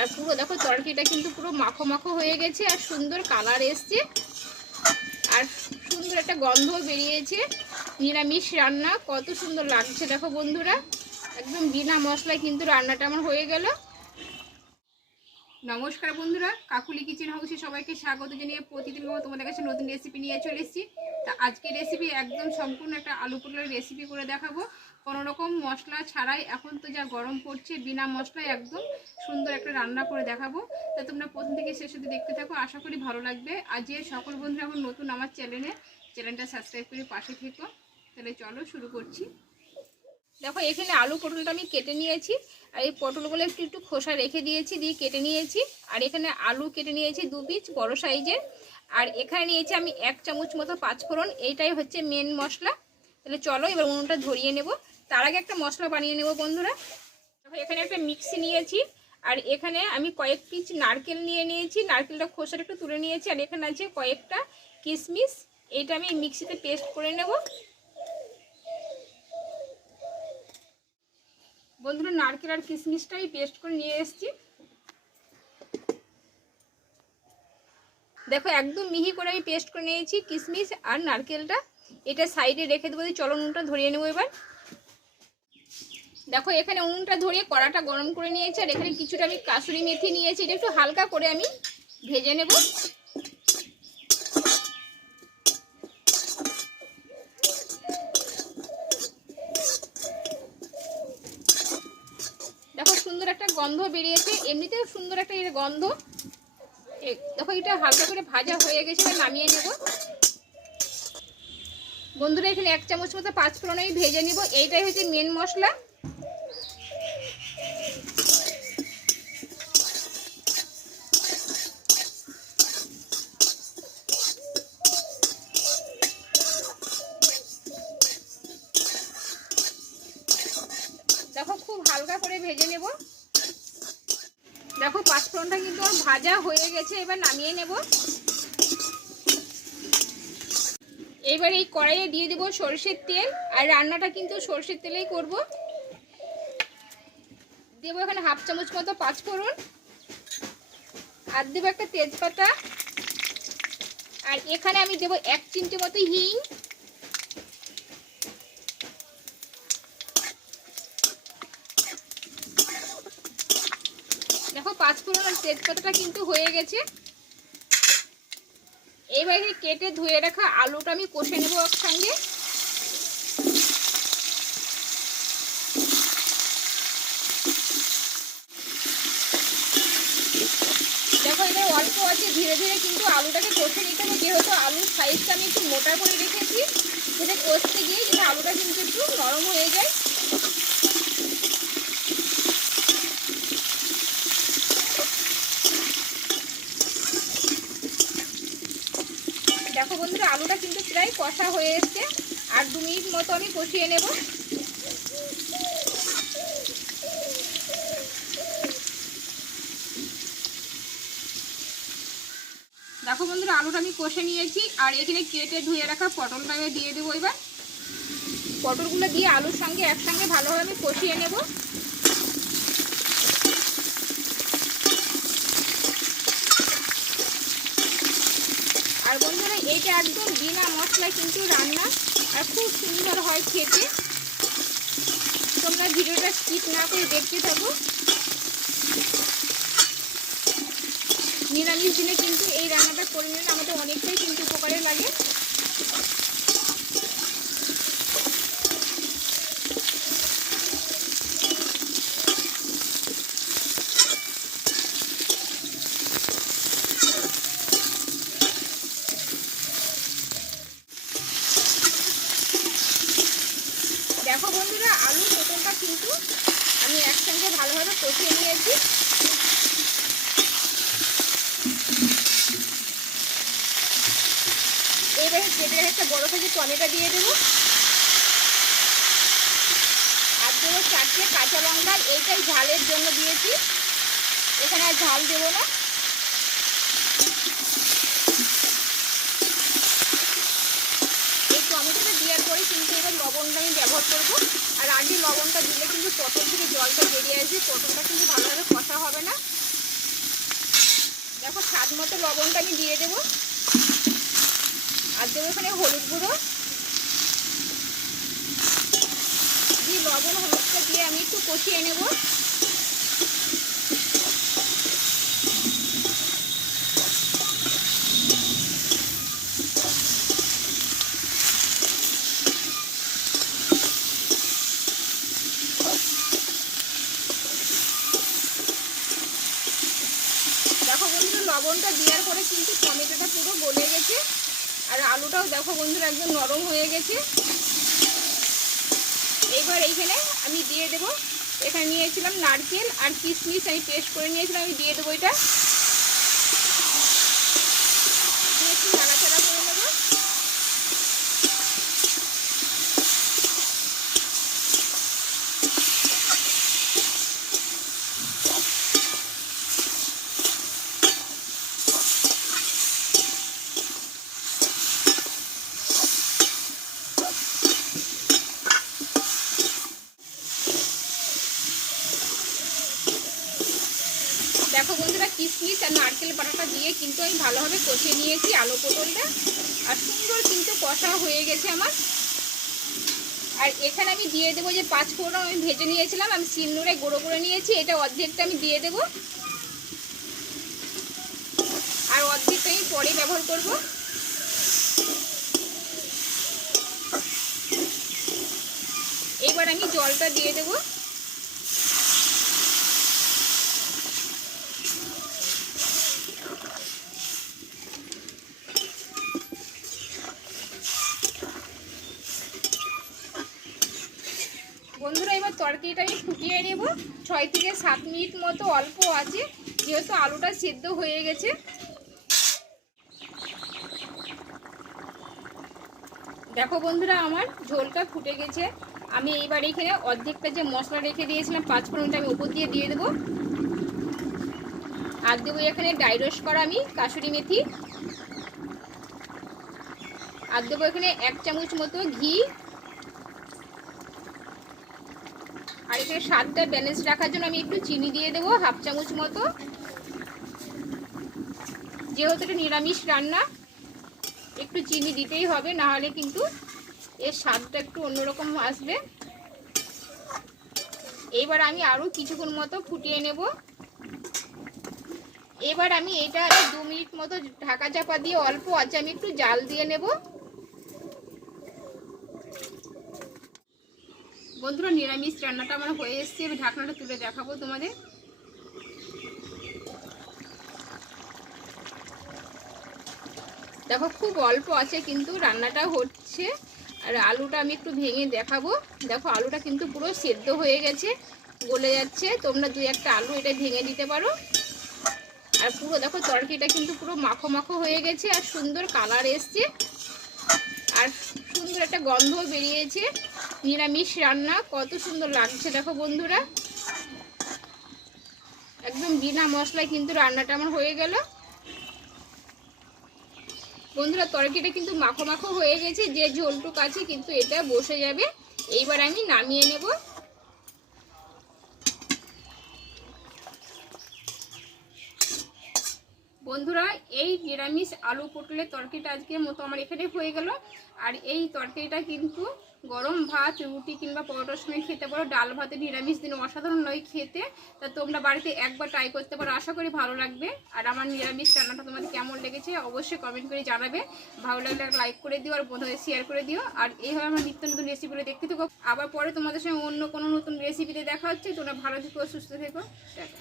আর পুরো দেখো তরকারিটা কিন্তু পুরো মাখো মাখো হয়ে গেছে আর সুন্দর কালার এসছে। আর সুন্দর একটা গন্ধ বেরিয়েছে। নিরামিষ রান্না, কত সুন্দর লাগছে দেখো বন্ধুরা। একদম বিনা মশলায় কিন্তু রান্নাটা আমার হয়ে গেল। নমস্কার বন্ধুরা, কাকুলি কিচেন হাউসে সবাইকে স্বাগত জানিয়ে প্রতিদিন মতো তোমাদের কাছে নতুন রেসিপি নিয়ে চলে এসেছি। তা আজকের রেসিপি একদম সম্পূর্ণ একটা আলু পটলের রেসিপি করে দেখাবো। কোনো রকম মশলা ছাড়াই এখন তো যা গরম পড়ছে, বিনা মশলায় একদম সুন্দর একটা রান্না করে দেখাবো। তা তোমরা প্রথম থেকে শেষ অবধি দেখতে থাকো, আশা করি ভালো লাগবে। আর যে সকল বন্ধুরা এখন নতুন আমার চ্যানেলে চ্যানেলটা সাবস্ক্রাইব করে পাশে থেকো। তাহলে চলো শুরু করছি। দেখো, এখানে আলু পটলটা আমি কেটে নিয়েছি, আর এই পটলগুলো একটু একটু খোসা রেখে দিয়েছি, দিয়ে কেটে নিয়েছি, আর এখানে আলু কেটে নিয়েছি দু পিস বড় সাইজের আর এখানে নিয়েছি আমি এক চামচ মতো পাঁচফোড়ন, এইটাই হচ্ছে মেন মশলা। তাহলে চলো এবার উনুনটা ধরিয়ে নেব। তার আগে একটা মশলা বানিয়ে নেব বন্ধুরা। দেখো, এখানে একটা মিক্সি নিয়েছি, আর এখানে আমি কয়েক পিস নারকেল নিয়ে নিয়েছি, নারকেলটা খোসাটা একটু তুলে নিয়েছি, আর এখানে আছে কয়েকটা কিশমিশ, এইটা আমি মিক্সিতে পেস্ট করে নেব। বন্ধুরা নারকেল আর কিশমিশটাই পেস্ট করে নিয়ে এসেছি। দেখো একদম মিহি করে আমি পেস্ট করে নিয়েছি কিশমিশ আর নারকেলটা। এটা সাইডে রেখে দেবো চলো নুনটা ধরিয়ে নেব এবার। দেখো এখানে উনুনটা ধরিয়ে কড়াটা গরম করে নিয়েছি, আর এখানে কিছুটা আমি কাসুরি মেথি নিয়েছি, এটা একটু হালকা করে আমি ভেজে নেব দেখো সুন্দর একটা গন্ধ বেরিয়েছে, এমনিতেও সুন্দর একটা এর গন্ধ। দেখো, এটা হালকা করে ভাজা হয়ে গেছে নামিয়ে নেব। বন্ধুরা, এখানে এক চামচ মতো পাঁচ ফোড়নই ভেজে নিব। এইটাই হচ্ছে মেন মশলা। দেখো কিন্তু ভাজা হয়ে গেছে, এবার নামিয়ে নেব। এবার এই কড়াইয়ে দিয়ে দেবো সর্ষের তেল, আর রান্নাটা কিন্তু সর্ষের তেলেই করব। দেবো এখানে হাফ চামচ মতো পাঁচ পাঁচফোড়ন, আর দেবো একটা তেজপাতা, আর এখানে আমি দেবো এক চিমটে মতো হিং দেখো পাঁচফোড়ন আর কিন্তু হয়ে গেছে। এইবারে কেটে ধুয়ে রাখা আলুটা আমি কষে নেব একসঙ্গে। দেখো এটা অল্প আছে, ধীরে ধীরে কিন্তু আলুটাকে কষে নিতে হবে। যেহেতু আলুর সাইজটা আমি একটু মোটা করে রেখেছি, সেটা কষতে গিয়ে যেটা আলুটা কিন্তু একটু নরম হয়ে যায় দেখো বন্ধুরা আলুটা কিন্তু প্রায় কষা হয়ে এসছে। আর দু মিনিট মতো আমি কষিয়ে নেব। দেখো বন্ধুরা, আলুটা আমি কষে নিয়েছি। আর এখানে কেটে ধুয়ে রাখা পটলটা আমি দিয়ে দেবো এবার। পটলগুলো দিয়ে আলুর সঙ্গে একসঙ্গে ভালোভাবে আমি কষিয়ে নেব আর এইটা একদম বিনা মশলায় কিন্তু রান্না আর খুব সুন্দর হয় খেতে। তোমরা ভিডিওটা স্কিপ না করে দেখতে থাকো। নিরামিষ দিনে কিন্তু এই রান্নাটা করে নিলে আমাদের অনেকটাই কিন্তু উপকারে লাগে দেখো বন্ধুরা আলু পটলটা কিন্তু আমি একসঙ্গে ভালোভাবে কষিয়ে নিয়েছি। এবারে কেটে একটা বড় সাইজের টমেটো দিয়ে দেবো। আর দেবো চারটে কাঁচা লঙ্কা এইটাই ঝালের জন্য দিয়েছি। এখানে আর ঝাল দেবো না। এই টমেটোটা দেওয়ার পরে কিন্তু এবার লবণটা আমি ব্যবহার করব। আর আগে মশলাটা দিলে কিন্তু পটল থেকে জলটা বেরিয়ে আসবে পটলটা কিন্তু ভালোভাবে কষা হবে না। দেখো স্বাদ মতো লবণটা আমি দিয়ে দেবো। আর দেবো এখানে হলুদ গুঁড়ো। দিয়ে লবণ হলুদটা দিয়ে আমি একটু কষিয়ে নেব। লবণটা দেওয়ার পরে কিন্তু টমেটোটা পুরো গলে গেছে। আর আলুটাও দেখো বন্ধুরা একদম নরম হয়ে গেছে। এবার এইখানে আমি দিয়ে দেব। এখানে নিয়েছিলাম নারকেল আর কিশমিশ আমি পেস্ট করে নিয়েছিলাম, আমি দিয়ে দেবো এটা দিয়ে একটু নাড়াচাড়া করে নেব দেখো বন্ধুরা কিশমিশ আর নারকেল বাটাটা দিয়ে কিন্তু আমি ভালোভাবে কষিয়ে নিয়েছি আলু পটলটা। আর সুন্দর কিন্তু কষা হয়ে গেছে আমার। আর এখানে আমি দিয়ে দেবো যে পাঁচ ফোড়ন আমি ভেজে নিয়েছিলাম, আমি সিন্নুরে গুঁড়ো করে নিয়েছি, এটা অর্ধেকটা আমি দিয়ে দেবো। আর অর্ধেকটা আমি পরে ব্যবহার করব। এবার আমি জলটা দিয়ে দেবো বন্ধুরা আমি ফুটিয়ে নেব। ছয় থেকে সাত মিনিট মতো অল্প আছে, যেহেতু আলুটা সেদ্ধ হয়ে গেছে। দেখো বন্ধুরা, আমার ঝোলটা ফুটে গেছে। আমি এইবার এখানে অর্ধেকটা যে মশলা রেখে দিয়েছিলাম, পাঁচ ফোড়নটা আমি উপর দিয়ে দিয়ে দেবো। আর দেবো এখানে ডাইরোস করা আমি কাসুরি মেথি। আর দেবো এখানে এক চামচ মতো ঘি। আর এখানে স্বাদটা ব্যালেন্স রাখার জন্য আমি একটু চিনি দিয়ে দেবো, হাফ চামচ মতো। যেহেতু এটা নিরামিষ রান্না, একটু চিনি দিতেই হবে, না হলে কিন্তু এর স্বাদটা একটু অন্যরকম আসবে। এবার আমি আরও কিছুক্ষণ মতো ফুটিয়ে নেব। এবার আমি এটা দু মিনিট মতো ঢাকা চাপা দিয়ে অল্প আছে আমি একটু জাল দিয়ে নেব। বন্ধুরা, নিরামিষ রান্নাটা আমার হয়ে এসছে, আমি ঢাকনাটা তুলে দেখাবো তোমাদের। দেখো, খুব অল্প আছে কিন্তু রান্নাটা হচ্ছে, আর আলুটা আমি একটু ভেঙে দেখাবো। দেখো, আলুটা কিন্তু পুরো সেদ্ধ হয়ে গেছে, গলে যাচ্ছে। তোমরা দুই একটা আলু এটা ভেঙে দিতে পারো। আর পুরো দেখো, তরকারিটা কিন্তু পুরো মাখো মাখো হয়ে গেছে, আর সুন্দর কালার এসছে। আর সুন্দর একটা গন্ধ বেরিয়েছে। নিরামিষ রান্না, কত সুন্দর লাগছে, দেখো বন্ধুরা। একদম বিনা মশলায় কিন্তু রান্নাটা আমার হয়ে গেল। বন্ধুরা, তরকারিটা কিন্তু মাখো মাখো হয়ে গেছে, যে ঝোলটুক আছে কিন্তু এটা বসে যাবে। এইবার আমি নামিয়ে নেব। বন্ধুরা, এই নিরামিষ আলু পটলের তরকারিটা আজকের মতো আমার এখানে হয়ে গেল। আর এই তরকারিটা কিন্তু গরম ভাত, রুটি কিংবা পরোটার সময় খেতে পারো। ডাল ভাতে নিরামিষ দিন অসাধারণ নয় খেতে। তা তোমরা বাড়িতে একবার ট্রাই করতে পারো, আশা করি ভালো লাগবে। আর আমার নিরামিষ রান্নাটা তোমাদের কেমন লেগেছে অবশ্যই কমেন্ট করে জানাবে। ভালো লাগলে লাইক করে দিও আর বন্ধুদের শেয়ার করে দিও। আর এইভাবে আমার নিত্য নতুন রেসিপিগুলো দেখতে থাকো। আবার পরে তোমাদের সঙ্গে অন্য কোনো নতুন রেসিপিতে দেখা হচ্ছে। তোমরা ভালো থেকো, সুস্থ থেকো। টাটা।